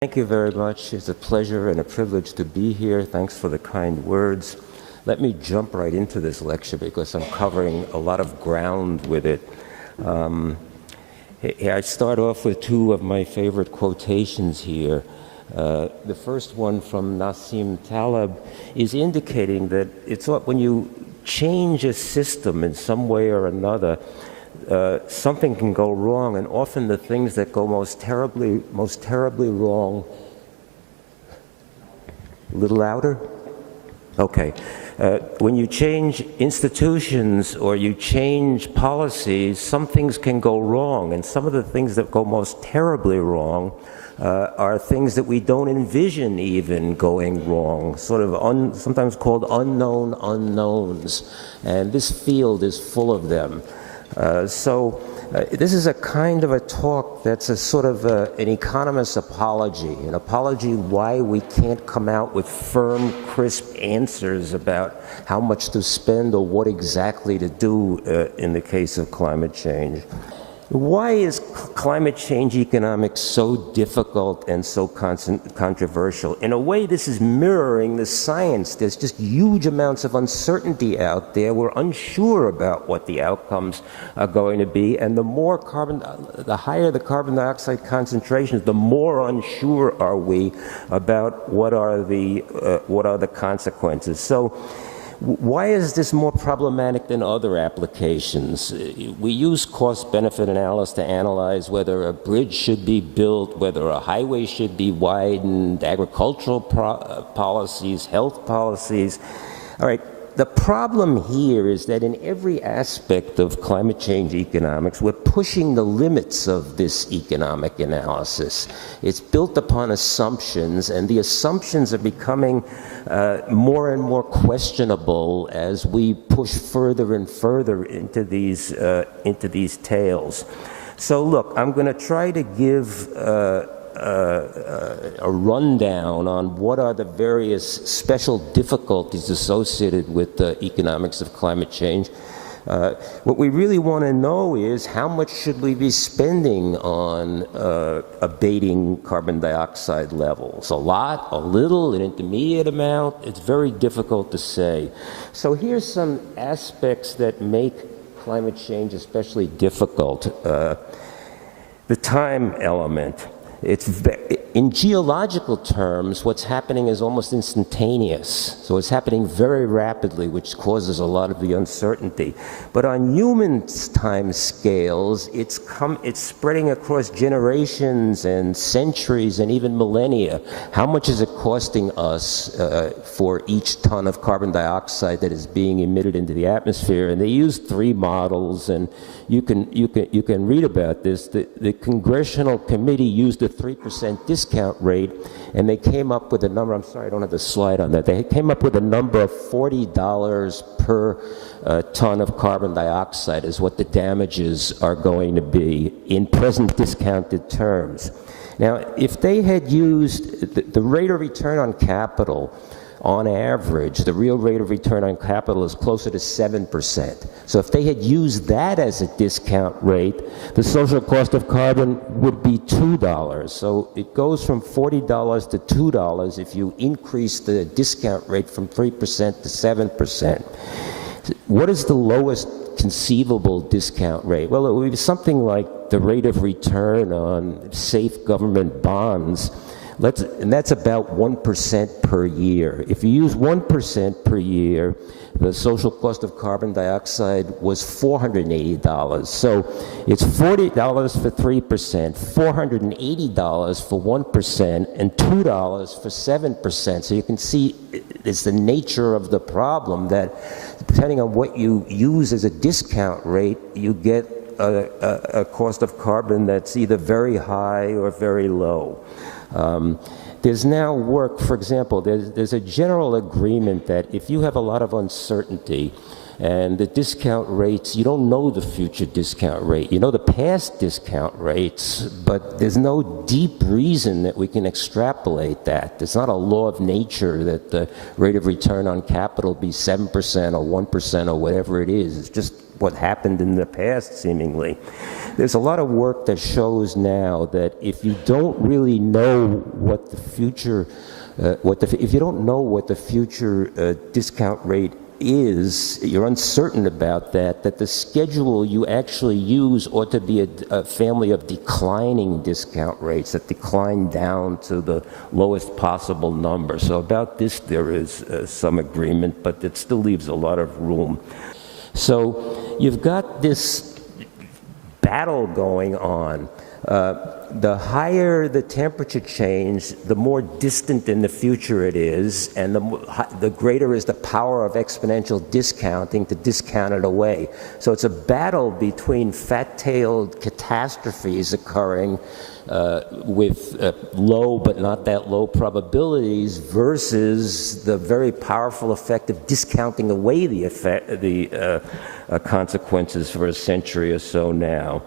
Thank you very much. It's a pleasure and a privilege to be here. Thanks for the kind words. Let me jump right into this lecture because I'm covering a lot of ground with it. I start off with two of my favorite quotations here. The first one from Nassim Taleb is indicating that it's when you change a system in some way or another, something can go wrong, and often the things that go most terribly wrong. A little louder? Okay. When you change institutions or you change policies, some things can go wrong, and some of the things that go most terribly wrong are things that we don't envision even going wrong, sort of sometimes called unknown unknowns, and this field is full of them. This is a kind of a talk that's a sort of an economist's apology, an apology why we can't come out with firm, crisp answers about how much to spend or what exactly to do in the case of climate change. Why is climate change economics so difficult and so controversial? In a way, this is mirroring the science. There's just huge amounts of uncertainty out there. We're unsure about what the outcomes are going to be, and the higher the carbon dioxide concentrations, the more unsure are we about what are the consequences. So, why is this more problematic than other applications? We use cost-benefit analysis to analyze whether a bridge should be built, whether a highway should be widened, agricultural policies, health policies. All right. The problem here is that in every aspect of climate change economics, we're pushing the limits of this economic analysis. It's built upon assumptions, and the assumptions are becoming more and more questionable as we push further and further into these tales. So look, I'm going to try to give a rundown on what are the various special difficulties associated with the economics of climate change. What we really want to know is how much should we be spending on abating carbon dioxide levels? A lot, a little, an intermediate amount? It's very difficult to say. So here's some aspects that make climate change especially difficult. The time element. In geological terms, what's happening is almost instantaneous. So it's happening very rapidly, which causes a lot of the uncertainty. But on human time scales, it's spreading across generations and centuries and even millennia. How much is it costing us for each ton of carbon dioxide that is being emitted into the atmosphere? And they use three models, and you can read about this. The Congressional Committee used a 3% discount rate, and they came up with a number. I'm sorry, I don't have the slide on that. They came up with a number of $40 per ton of carbon dioxide is what the damages are going to be in present discounted terms. Now, if they had used the rate of return on capital, on average, the real rate of return on capital is closer to 7%. So if they had used that as a discount rate, the social cost of carbon would be $2. So it goes from $40 to $2 if you increase the discount rate from 3% to 7%. What is the lowest conceivable discount rate? Well, it would be something like the rate of return on safe government bonds. And that's about 1% per year. If you use 1% per year, the social cost of carbon dioxide was $480. So it's $40 for 3%, $480 for 1%, and $2 for 7%. So you can see it's the nature of the problem that depending on what you use as a discount rate, you get a cost of carbon that's either very high or very low. There's now work, for example, there's a general agreement that if you have a lot of uncertainty and the discount rates, you don't know the future discount rate. You know the past discount rates, but there's no deep reason that we can extrapolate that. It's not a law of nature that the rate of return on capital be 7% or 1% or whatever it is. It's just what happened in the past, seemingly. There's a lot of work that shows now that if you don't really know what the future, if you don't know what the future discount rate is, you're uncertain about that, that the schedule you actually use ought to be a family of declining discount rates that decline down to the lowest possible number. So about this there is some agreement, but it still leaves a lot of room. So you've got this battle going on. The higher the temperature change, the more distant in the future it is, and the greater is the power of exponential discounting to discount it away. So it's a battle between fat-tailed catastrophes occurring with low but not that low probabilities versus the very powerful effect of discounting away the consequences for a century or so now.